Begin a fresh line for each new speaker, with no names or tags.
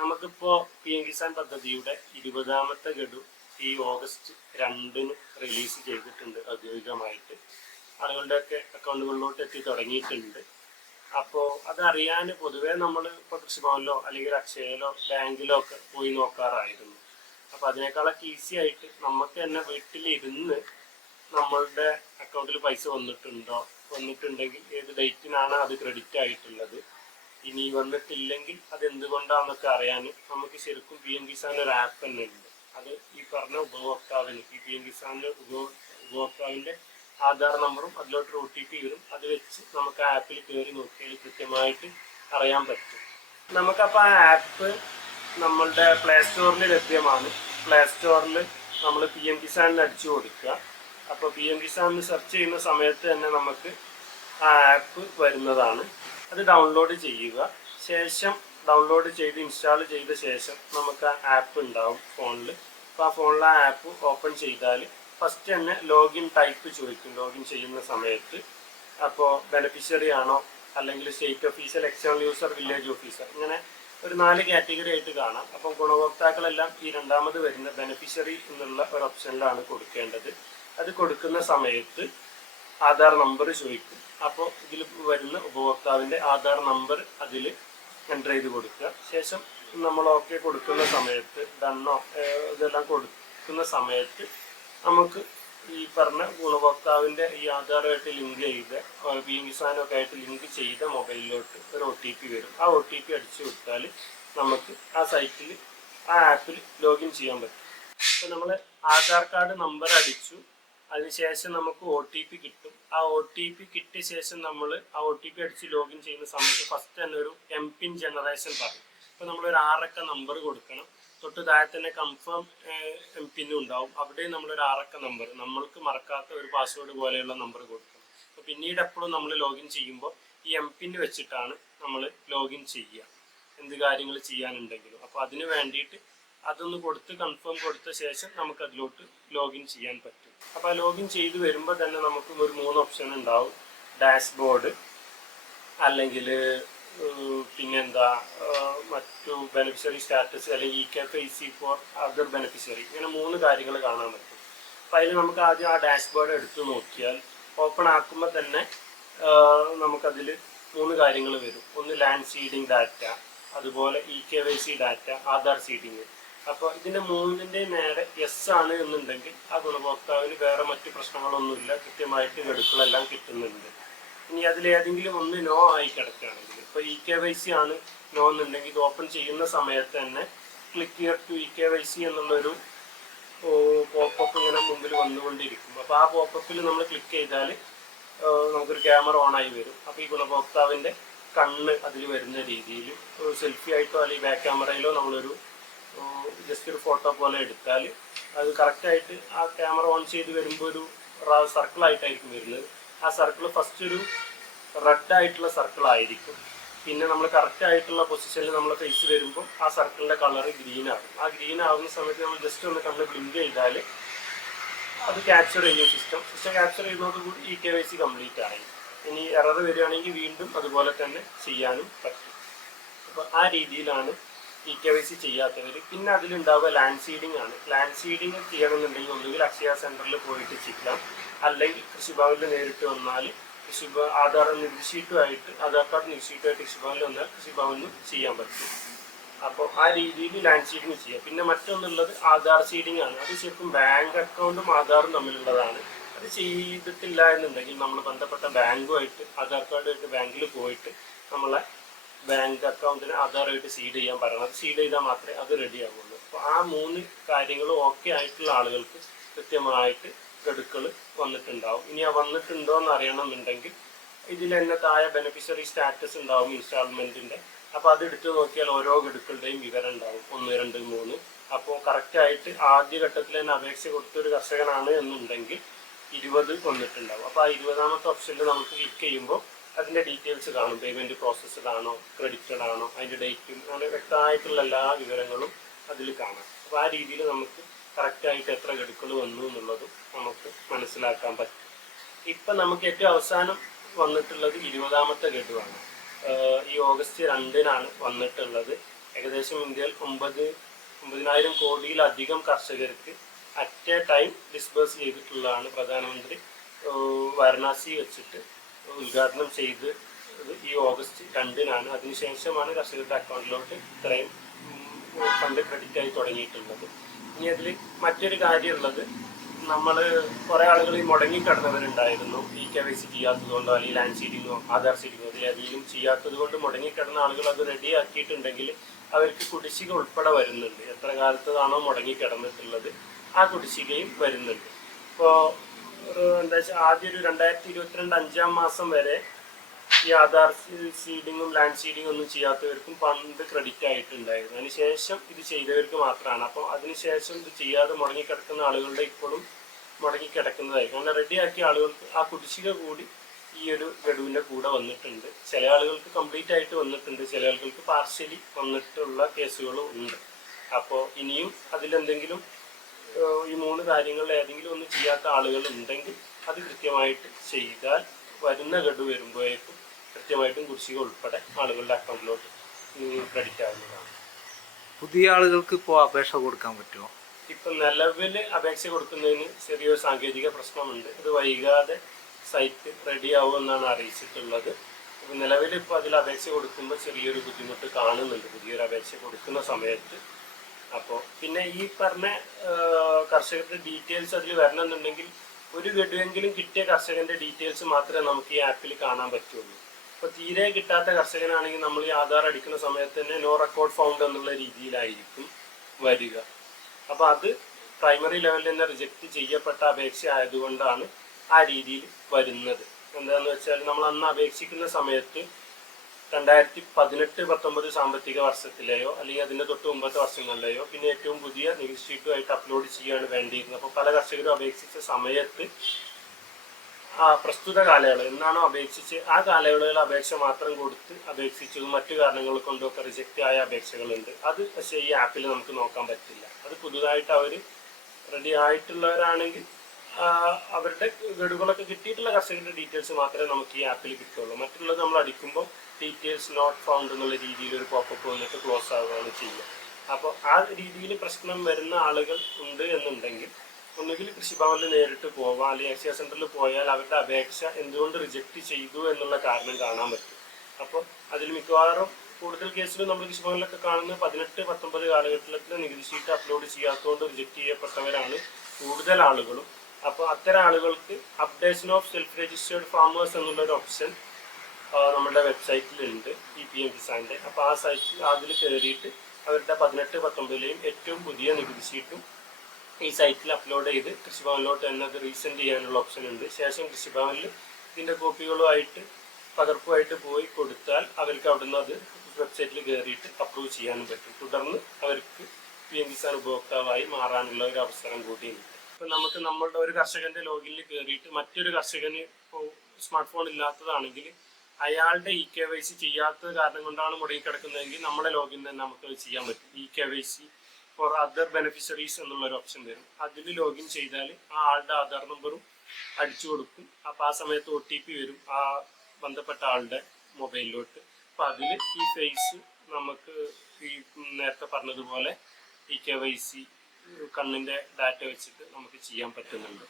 നമുക്കിപ്പോ P M Kisan പദ്ധതിയുടെ ഇരുപതാമത്തെ ഗഡു ഈ ഓഗസ്റ്റ് രണ്ടിന് റിലീസ് ചെയ്തിട്ടുണ്ട് ഔദ്യോഗികമായിട്ട്. ആളുകളുടെയൊക്കെ അക്കൗണ്ടുകളിലോട്ട് എത്തി തുടങ്ങിയിട്ടുണ്ട്. അപ്പോൾ അതറിയാൻ പൊതുവേ നമ്മൾ ഇപ്പോൾ കൃഷിഭവനിലോ അല്ലെങ്കിൽ അക്ഷയയിലോ ബാങ്കിലോ ഒക്കെ പോയി നോക്കാറായിരുന്നു. അപ്പോൾ അതിനേക്കാളൊക്കെ ഈസി ആയിട്ട് നമുക്ക് തന്നെ വീട്ടിലിരുന്ന് നമ്മളുടെ അക്കൗണ്ടിൽ പൈസ വന്നിട്ടുണ്ടോ? വന്നിട്ടുണ്ടെങ്കിൽ ഏത് ഡേറ്റിനാണ് അത് ക്രെഡിറ്റ് ആയിട്ടുള്ളത്? ഇനി വന്നിട്ടില്ലെങ്കിൽ അത് എന്തുകൊണ്ടാണെന്നൊക്കെ അറിയാൻ നമുക്ക് ശരിക്കും പി എം കിസാൻ ഒരു ആപ്പ് തന്നെ ഉണ്ട്. അത് ഈ പറഞ്ഞ ഉപഭോക്താവിന് ഈ പി എം കിസാനിലെ ഉപഭോ ഉപഭോക്താവിന്റെ ആധാർ നമ്പറും അതിലോട്ടൊരു ഒ ടി പി വരും. അത് വെച്ച് നമുക്ക് ആ ആപ്പിൽ കയറി നോക്കിയാൽ കൃത്യമായിട്ട് അറിയാൻ പറ്റും. നമുക്കപ്പോൾ ആ ആപ്പ് നമ്മളുടെ പ്ലേ സ്റ്റോറിൽ ലഭ്യമാണ്. പ്ലേ സ്റ്റോറിൽ നമ്മൾ പി എം കിസാനിൽ അടിച്ചു കൊടുക്കുക. അപ്പോൾ പി എം കിസാനിൽ സെർച്ച് ചെയ്യുന്ന സമയത്ത് തന്നെ നമുക്ക് ആ ആപ്പ് വരുന്നതാണ്. അത് ഡൗൺലോഡ് ചെയ്യുക. ശേഷം ഡൗൺലോഡ് ചെയ്ത് ഇൻസ്റ്റാൾ ചെയ്ത ശേഷം നമുക്ക് ആ ആപ്പ് ഉണ്ടാവും ഫോണിൽ അപ്പോൾ ആ ഫോണിൽ ആ ആപ്പ് ഓപ്പൺ ചെയ്താൽ ഫസ്റ്റ് തന്നെ ലോഗിൻ ടൈപ്പ് ചോദിക്കും. ലോഗിൻ ചെയ്യുന്ന സമയത്ത്. അപ്പോൾ ബെനഫിഷ്യറി ആണോ? അല്ലെങ്കിൽ state officer external user village officer ഇങ്ങനെ ഒരു നാല് കാറ്റഗറി ആയിട്ട് കാണാം. അപ്പം ഗുണഭോക്താക്കളെല്ലാം ഈ രണ്ടാമത് വരുന്ന ബെനഫിഷ്യറി എന്നുള്ള ഒരു ഓപ്ഷനിലാണ് കൊടുക്കേണ്ടത്. അത് കൊടുക്കുന്ന സമയത്ത് ആധാർ നമ്പർ ചോദിക്കും. അപ്പോൾ ഇതിൽ വരുന്ന ഉപഭോക്താവിന്റെ ആധാർ നമ്പർ അതിൽ എന്റർ ചെയ്ത് കൊടുക്കുക. ശേഷം നമ്മൾ ഓക്കെ കൊടുക്കുന്ന സമയത്ത് ഡണ്ണോ ഇതെല്ലാം കൊടുക്കുന്ന സമയത്ത് നമുക്ക് ഈ പറഞ്ഞ ഗുണഭോക്താവിന്റെ ഈ ആധാറുമായിട്ട് ലിങ്ക് ചെയ്ത ബി കിസാനൊക്കെ ആയിട്ട് ലിങ്ക് ചെയ്ത മൊബൈലിലോട്ട് ഒരു ഒ ടി പി വരും. ആ ഒ ടി പി അടിച്ചു കൊടുത്താൽ നമുക്ക് ആ സൈറ്റിൽ ആ ആപ്പിൽ ലോഗിൻ ചെയ്യാൻ പറ്റും. അപ്പോൾ നമ്മൾ ആധാർ കാർഡ് നമ്പർ അടിച്ചു. അതിനുശേഷം നമുക്ക് ഒ ടി പി കിട്ടും. ആ ഒ ടി പി കിട്ടിയ ശേഷം നമ്മൾ ആ ഒ ടി പി അടിച്ച് ലോഗിൻ ചെയ്യുന്ന സമയത്ത് ഫസ്റ്റ് തന്നെ ഒരു എം പിൻ ജനറേഷൻ പറയും. അപ്പോൾ നമ്മൾ ഒരു ആറക്ക നമ്പർ കൊടുക്കണം. തൊട്ട് താഴെ തന്നെ കൺഫേം എം പിന്നും ഉണ്ടാവും. അവിടെ നമ്മളൊരു ആറക്ക നമ്പർ നമ്മൾക്ക് മറക്കാത്ത ഒരു പാസ്വേഡ് പോലെയുള്ള നമ്പർ കൊടുക്കണം. അപ്പോൾ പിന്നീട് എപ്പോഴും നമ്മൾ ലോഗിൻ ചെയ്യുമ്പോൾ ഈ എം പിൻ വെച്ചിട്ടാണ് നമ്മൾ ലോഗിൻ ചെയ്യുക. എന്ത് കാര്യങ്ങൾ ചെയ്യാനുണ്ടെങ്കിലും. അപ്പോൾ അതിന് വേണ്ടിയിട്ട് അതൊന്ന് കൊടുത്ത് കൺഫേം കൊടുത്ത ശേഷം നമുക്ക് അതിലോട്ട് ലോഗിൻ ചെയ്യാൻ പറ്റും. അപ്പോൾ ലോഗിൻ ചെയ്ത് വരുമ്പോൾ തന്നെ നമുക്ക് ഒരു മൂന്ന് ഓപ്ഷൻ ഉണ്ടാവും. ഡാഷ്ബോർഡ് അല്ലെങ്കിൽ പിന്നെന്താ മറ്റു ബെനിഫിഷ്യറി സ്റ്റാറ്റസ് അല്ലെങ്കിൽ E K F C for other beneficiary ഇങ്ങനെ മൂന്ന് കാര്യങ്ങൾ കാണാൻ പറ്റും. അപ്പോൾ അതിൽ നമുക്ക് ആദ്യം ആ ഡാഷ്ബോർഡ് എടുത്തു നോക്കിയാൽ ഓപ്പൺ ആക്കുമ്പോൾ തന്നെ നമുക്കതിൽ മൂന്ന് കാര്യങ്ങൾ വരും. ഒന്ന് ലാൻഡ് സീഡിംഗ് ഡാറ്റ അതുപോലെ E K Y C data Aadhaar seeding അപ്പോൾ ഇതിന്റെ മൂന്നിന്റെ നേരെ എസ് ആണ് എന്നുണ്ടെങ്കിൽ ആ ഗുണഭോക്താവിന് വേറെ മറ്റു പ്രശ്നങ്ങളൊന്നുമില്ല. കൃത്യമായിട്ട് ഗഡുക്കളെല്ലാം കിട്ടുന്നുണ്ട്. ഇനി അതിലേതെങ്കിലും ഒന്ന് നോ ആയി കിടക്കുകയാണെങ്കിൽ ഇപ്പോൾ ഇ കെ വൈ സി ആണ് നോ എന്നുണ്ടെങ്കിൽ ഇത് ഓപ്പൺ ചെയ്യുന്ന സമയത്ത് തന്നെ click here to E K Y C എന്നുള്ളൊരു പോപ്പപ്പ് ഇങ്ങനെ മുമ്പിൽ വന്നുകൊണ്ടിരിക്കും. അപ്പോൾ ആ പോപ്പപ്പിൽ നമ്മൾ ക്ലിക്ക് ചെയ്താൽ നമുക്കൊരു ക്യാമറ ഓൺ ആയി വരും. അപ്പോൾ ഈ ഗുണഭോക്താവിന്റെ കണ്ണ് അതിൽ വരുന്ന രീതിയിൽ സെൽഫി ആയിട്ടോ അല്ലെങ്കിൽ ബാക്ക് ക്യാമറയിലോ നമ്മളൊരു ജസ്റ്റ് ഒരു ഫോട്ടോ പോലെ എടുത്താൽ അത് കറക്റ്റായിട്ട് ആ ക്യാമറ ഓൺ ചെയ്ത് വരുമ്പോൾ ഒരു സർക്കിൾ ആയിട്ടായിരിക്കും വരുന്നത്. ആ സർക്കിൾ ഫസ്റ്റ് ഒരു റെഡ് ആയിട്ടുള്ള സർക്കിൾ ആയിരിക്കും. പിന്നെ നമ്മൾ കറക്റ്റ് ആയിട്ടുള്ള പൊസിഷനിൽ നമ്മൾ ഫേസ് വരുമ്പോൾ ആ സർക്കിളിന്റെ കളർ ഗ്രീൻ ആകും. ആ ഗ്രീൻ ആകുന്ന സമയത്ത് നമ്മൾ ജസ്റ്റ് ഒന്ന് കണ്ണ് ബ്ലിങ്ക് ചെയ്താൽ അത് ക്യാപ്ചർ ചെയ്യും system system capture ചെയ്യുന്നതോടുകൂടി E K Y C complete ആയി. ഇനി എറർ വരികയാണെങ്കിൽ വീണ്ടും അതുപോലെ തന്നെ ചെയ്യാനും പറ്റും. അപ്പോൾ ആ രീതിയിലാണ് ഇ കെ വൈ സി ചെയ്യാത്തവർ പിന്നെ അതിലുണ്ടാവുക ലാൻഡ് സീഡിംഗ് ആണ്. ലാൻഡ് സീഡിംഗ് ചെയ്യണമെന്നുണ്ടെങ്കിൽ ഒന്നുകിൽ അക്ഷയ സെന്ററിൽ പോയിട്ട് ചെയ്യാം അല്ലെങ്കിൽ കൃഷിഭവനിൽ നേരിട്ട് വന്നാൽ കൃഷി ആധാർ നികുതിശീട്ടുമായിട്ട് ആധാർ കാർഡ് നികുതിശീട്ടുമായിട്ട് കൃഷിഭവനിൽ വന്നാൽ കൃഷിഭവനിൽ ചെയ്യാൻ പറ്റും. അപ്പോൾ ആ രീതിയിൽ ലാൻഡ് സീഡിങ് ചെയ്യാം. പിന്നെ മറ്റൊന്നുള്ളത് ആധാർ സീഡിങ് ആണ്. അത് ശരിക്കും ബാങ്ക് അക്കൗണ്ടും ആധാറും തമ്മിലുള്ളതാണ്. അത് ചെയ്തിട്ടില്ല എന്നുണ്ടെങ്കിൽ നമ്മൾ ബന്ധപ്പെട്ട ബാങ്കുമായിട്ട് ആധാർ കാർഡുമായിട്ട് ബാങ്കിൽ പോയിട്ട് നമ്മളെ ബാങ്ക് അക്കൗണ്ടിന് ആധാറായിട്ട് സീഡ് ചെയ്യാൻ പറയണം. അത് സീഡ് ചെയ്താൽ മാത്രമേ അത് റെഡി ആവുള്ളൂ അപ്പോൾ ആ മൂന്ന് കാര്യങ്ങളും ഓക്കെ ആയിട്ടുള്ള ആളുകൾക്ക് കൃത്യമായിട്ട് ഗഡുക്കൾ വന്നിട്ടുണ്ടാവും. ഇനി ആ വന്നിട്ടുണ്ടോ എന്ന് അറിയണമെന്നുണ്ടെങ്കിൽ ഇതിൽ തന്നെ താഴെ ബെനിഫിഷ്യറി സ്റ്റാറ്റസ് ഉണ്ടാവും ഇൻസ്റ്റാൾമെന്റിന്റെ അപ്പോൾ അത് എടുത്തു നോക്കിയാൽ ഓരോ ഗഡുക്കളുടെയും വിവരം ഉണ്ടാവും. ഒന്ന് രണ്ട് മൂന്ന്. അപ്പോൾ കറക്റ്റായിട്ട് ആദ്യ ഘട്ടത്തിൽ തന്നെ അപേക്ഷ കൊടുത്തൊരു കർഷകനാണ് എന്നുണ്ടെങ്കിൽ ഇരുപത് വന്നിട്ടുണ്ടാവും. അപ്പോൾ ആ ഇരുപതാമത്തെ ഓപ്ഷനിൽ നമുക്ക് ക്ലിക്ക് ചെയ്യുമ്പോൾ അതിന്റെ ഡീറ്റെയിൽസ് കാണും. പേയ്മെന്റ് പ്രോസസ്ഡ് ആണോ ക്രെഡിറ്റഡ് ആണോ അതിന്റെ ഡേറ്റും അങ്ങനെ വ്യക്തമായിട്ടുള്ള എല്ലാ വിവരങ്ങളും അതിൽ കാണാം. അപ്പോൾ ആ രീതിയിൽ നമുക്ക് കറക്റ്റായിട്ട് എത്ര ഗഡുക്കൾ വന്നു എന്നുള്ളതും നമുക്ക് മനസ്സിലാക്കാൻ പറ്റും. ഇപ്പം നമുക്ക് ഏറ്റവും അവസാനം വന്നിട്ടുള്ളത് ഇരുപതാമത്തെ ഗഡുവാണ്. ഈ ഓഗസ്റ്റ് രണ്ടിനാണ് വന്നിട്ടുള്ളത്. ഏകദേശം ഇന്ത്യയിൽ ഒമ്പത് ഒമ്പതിനായിരം കോടിയിലധികം കർഷകർക്ക് അറ്റ് എ ടൈം ഡിസ്ബേഴ്സ് ചെയ്തിട്ടുള്ളതാണ് പ്രധാനമന്ത്രി. വാരണാസി വെച്ചിട്ട് ഉദ്ഘാടനം ചെയ്ത് ഈ ഓഗസ്റ്റ് രണ്ടിനാണ്. അതിനുശേഷമാണ് കർഷകരുടെ അക്കൗണ്ടിലോട്ട് ഇത്രയും ഫണ്ട് ക്രെഡിറ്റ് ആയി തുടങ്ങിയിട്ടുള്ളത്. ഇനി അതിൽ മറ്റൊരു കാര്യമുള്ളത് നമ്മൾ കുറേ ആളുകൾ ഈ മുടങ്ങി കിടന്നവരുണ്ടായിരുന്നു ഈ കെ വൈ സി ചെയ്യാത്തത് കൊണ്ടോ അല്ലെങ്കിൽ ലാൻഡ് സീഡിങ്ങോ ആധാർ സീഡിങ്ങോ അതിലേതെങ്കിലും ചെയ്യാത്തത് കൊണ്ട് മുടങ്ങി കിടന്ന ആളുകൾ അത് റെഡി ആക്കിയിട്ടുണ്ടെങ്കിൽ അവർക്ക് കുടിശ്ശിക ഉൾപ്പെടെ വരുന്നുണ്ട്. എത്ര കാലത്തതാണോ മുടങ്ങി കിടന്നിട്ടുള്ളത് ആ കുടിശ്ശികയും വരുന്നുണ്ട്. ഇപ്പോൾ ഒരു എന്താ വെച്ചാൽ ആദ്യം ഒരു രണ്ടായിരത്തി ഇരുപത്തിരണ്ട് അഞ്ചാം മാസം വരെ ഈ ആധാർ സീഡിങ്ങും ലാൻഡ് സീഡിങ്ങും ഒന്നും ചെയ്യാത്തവർക്കും പണ്ട് ക്രെഡിറ്റ് ആയിട്ടുണ്ടായിരുന്നു. അതിനുശേഷം ഇത് ചെയ്തവർക്ക് മാത്രമാണ്. അപ്പോൾ അതിനുശേഷം ഇത് ചെയ്യാതെ മുടങ്ങിക്കിടക്കുന്ന ആളുകളുടെ ഇപ്പോഴും മുടങ്ങിക്കിടക്കുന്നതായി കാരണം റെഡിയാക്കിയ ആളുകൾക്ക് ആ കുടിശ്ശിക കൂടി ഈ ഒരു ഗഡുവിന്റെ കൂടെ വന്നിട്ടുണ്ട്. ചില ആളുകൾക്ക് കംപ്ലീറ്റ് ആയിട്ട് വന്നിട്ടുണ്ട്. ചില ആളുകൾക്ക് പാർഷ്യലി വന്നിട്ടുള്ള കേസുകളും ഉണ്ട്. അപ്പോൾ ഇനിയും അതിലെന്തെങ്കിലും ഈ മൂന്ന് കാര്യങ്ങളിൽ ഏതെങ്കിലും ഒന്ന് ചെയ്യാത്ത ആളുകൾ ഉണ്ടെങ്കിൽ അത് കൃത്യമായിട്ട് ചെയ്താൽ വരുന്ന ഗഡു വരുമ്പോഴേക്കും കൃത്യമായിട്ടും കുടിശ്ശിക ഉൾപ്പെടെ ആളുകളുടെ അക്കൗണ്ടിലോട്ട് ക്രെഡിറ്റ് ആകുന്നതാണ്.
പുതിയ ആളുകൾക്ക് ഇപ്പോൾ അപേക്ഷ കൊടുക്കാൻ പറ്റുമോ?
ഇപ്പം നിലവിൽ അപേക്ഷ കൊടുക്കുന്നതിന് ചെറിയൊരു സാങ്കേതിക പ്രശ്നമുണ്ട്. ഇത് വൈകാതെ സൈറ്റ് റെഡി ആവുമെന്നാണ് അറിയിച്ചിട്ടുള്ളത്. നിലവിൽ ഇപ്പോൾ അതിൽ അപേക്ഷ കൊടുക്കുമ്പോൾ ചെറിയൊരു ബുദ്ധിമുട്ട് കാണുന്നുണ്ട്. പുതിയൊരു അപേക്ഷ കൊടുക്കുന്ന സമയത്ത് അപ്പോൾ പിന്നെ ഈ പറഞ്ഞ കർഷകരുടെ ഡീറ്റെയിൽസ് അതിൽ വരണമെന്നുണ്ടെങ്കിൽ ഒരു ഗഡുവെങ്കിലും കിട്ടിയ കർഷകന്റെ ഡീറ്റെയിൽസ് മാത്രമേ നമുക്ക് ഈ ആപ്പിൽ കാണാൻ പറ്റുള്ളൂ. അപ്പോൾ തീരെ കിട്ടാത്ത കർഷകനാണെങ്കിൽ നമ്മൾ ഈ ആധാർ അടിക്കുന്ന സമയത്ത് തന്നെ നോ റെക്കോർഡ് ഫൗണ്ട് എന്നുള്ള രീതിയിലായിരിക്കും വരിക. അപ്പോൾ അത് പ്രൈമറി ലെവലിൽ തന്നെ റിജക്റ്റ് ചെയ്യപ്പെട്ട അപേക്ഷ ആയതുകൊണ്ടാണ് ആ രീതിയിൽ വരുന്നത്. എന്താണെന്ന് വെച്ചാൽ നമ്മൾ അന്ന് അപേക്ഷിക്കുന്ന സമയത്ത് രണ്ടായിരത്തി പതിനെട്ട് പത്തൊമ്പത് സാമ്പത്തിക വർഷത്തിലെയോ അല്ലെങ്കിൽ അതിന്റെ തൊട്ട് മുമ്പത്തെ വർഷങ്ങളിലെയോ പിന്നെ ഏറ്റവും പുതിയ നികുതി ഷീറ്റുമായിട്ട് അപ്ലോഡ് ചെയ്യുകയാണ് വേണ്ടിയിരുന്നത്. അപ്പോൾ പല കർഷകരും അപേക്ഷിച്ച സമയത്ത് ആ പ്രസ്തുത കാലയളവ് എന്നാണോ അപേക്ഷിച്ച് ആ കാലയളവിൽ അപേക്ഷ മാത്രം കൊടുത്ത് അപേക്ഷിച്ചതും മറ്റു കാരണങ്ങൾ കൊണ്ടൊക്കെ റിജക്റ്റ് ആയ അപേക്ഷകളുണ്ട്. അത് പക്ഷേ ഈ ആപ്പിൽ നമുക്ക് നോക്കാൻ പറ്റില്ല. അത് പുതുതായിട്ട് അവർ റെഡി ആയിട്ടുള്ളവരാണെങ്കിൽ അവരുടെ ഗഡുകളൊക്കെ കിട്ടിയിട്ടുള്ള കർഷകരുടെ ഡീറ്റെയിൽസ് മാത്രമേ നമുക്ക് ഈ ആപ്പിൽ കിട്ടുള്ളൂ മറ്റുള്ളത് നമ്മൾ അടിക്കുമ്പോൾ ഡീറ്റെയിൽസ് നോട്ട് ഫൗണ്ട് എന്നുള്ള രീതിയിൽ ഒരു പോപ്പപ്പ് വന്നിട്ട് ക്ലോസ് ആവുകയാണ് ചെയ്യുക. അപ്പോൾ ആ രീതിയിൽ പ്രശ്നം വരുന്ന ആളുകൾ ഉണ്ട് എന്നുണ്ടെങ്കിൽ ഒന്നുകിൽ കൃഷിഭവനിൽ നേരിട്ട് പോവാം അല്ലെങ്കിൽ അക്ഷയ സെന്ററിൽ പോയാൽ അവരുടെ അപേക്ഷ എന്തുകൊണ്ട് റിജക്റ്റ് ചെയ്തു എന്നുള്ള കാരണം കാണാൻ പറ്റും. അപ്പോൾ അതിൽ മിക്കവാറും കൂടുതൽ കേസിൽ നമ്മൾ കൃഷിഭവനിലൊക്കെ കാണുന്ന പതിനെട്ട് പത്തൊമ്പത് കാലഘട്ടത്തിൽ നികുതി ഷീറ്റ് അപ്ലോഡ് ചെയ്യാത്തതുകൊണ്ട് റിജക്റ്റ് ചെയ്യപ്പെട്ടവരാണ് കൂടുതൽ ആളുകളും. അപ്പോൾ അത്തരം ആളുകൾക്ക് updation of self registered farmers എന്നുള്ളൊരു ഓപ്ഷൻ നമ്മുടെ വെബ്സൈറ്റിലുണ്ട് ഇ പി എം കിസാന്റെ. അപ്പോൾ ആ സൈറ്റിൽ അതിൽ കയറിയിട്ട് അവരുടെ പതിനെട്ട് പത്തൊമ്പതിലെയും ഏറ്റവും പുതിയ നികുതി ഷീറ്റും ഈ സൈറ്റിൽ അപ്ലോഡ് ചെയ്ത് കൃഷിഭവനിലോട്ട് തന്നെ അത് റീസെൻഡ് ചെയ്യാനുള്ള ഓപ്ഷൻ ഉണ്ട്. ശേഷം കൃഷിഭവനിൽ ഇതിന്റെ കോപ്പികളുമായിട്ട് പകർപ്പുമായിട്ട് പോയി കൊടുത്താൽ അവർക്ക് അവിടുന്ന് അത് വെബ്സൈറ്റിൽ കയറിയിട്ട് അപ്രൂവ് ചെയ്യാനും പറ്റും. തുടർന്ന് അവർക്ക് പി എം കിസാൻ ഉപഭോക്താവായി മാറാനുള്ള ഒരു അവസരം കൂടിയുണ്ട് ഇപ്പം നമുക്ക് നമ്മളുടെ ഒരു കർഷകന്റെ ലോഗിനിൽ കയറിയിട്ട് മറ്റൊരു കർഷകന് ഇപ്പോൾ സ്മാർട്ട് ഫോൺ ഇല്ലാത്തതാണെങ്കിൽ അയാളുടെ ഇ കെ വൈ സി ചെയ്യാത്തത് കാരണം കൊണ്ടാണ് മുടങ്ങി കിടക്കുന്നതെങ്കിൽ നമ്മുടെ ലോഗിൻ തന്നെ നമുക്ക് ചെയ്യാൻ പറ്റും. E K Y C for other beneficiaries എന്നുള്ള ഒരു ഓപ്ഷൻ വരും. അതിൽ ലോഗിൻ ചെയ്താൽ ആ ആളുടെ ആധാർ നമ്പറും അടിച്ചു കൊടുക്കും. അപ്പോൾ ആ സമയത്ത് ഒ ടി പി വരും ആ ബന്ധപ്പെട്ട ആളുടെ മൊബൈലിലോട്ട്. അപ്പോൾ അതിൽ ഈ ഫേസ് നമുക്ക് ഈ നേരത്തെ പറഞ്ഞതുപോലെ ഇ കെ വൈ സി കണ്ണിന്റെ ഡാറ്റ വെച്ചിട്ട് നമുക്ക് ചെയ്യാൻ പറ്റുന്നുണ്ട്.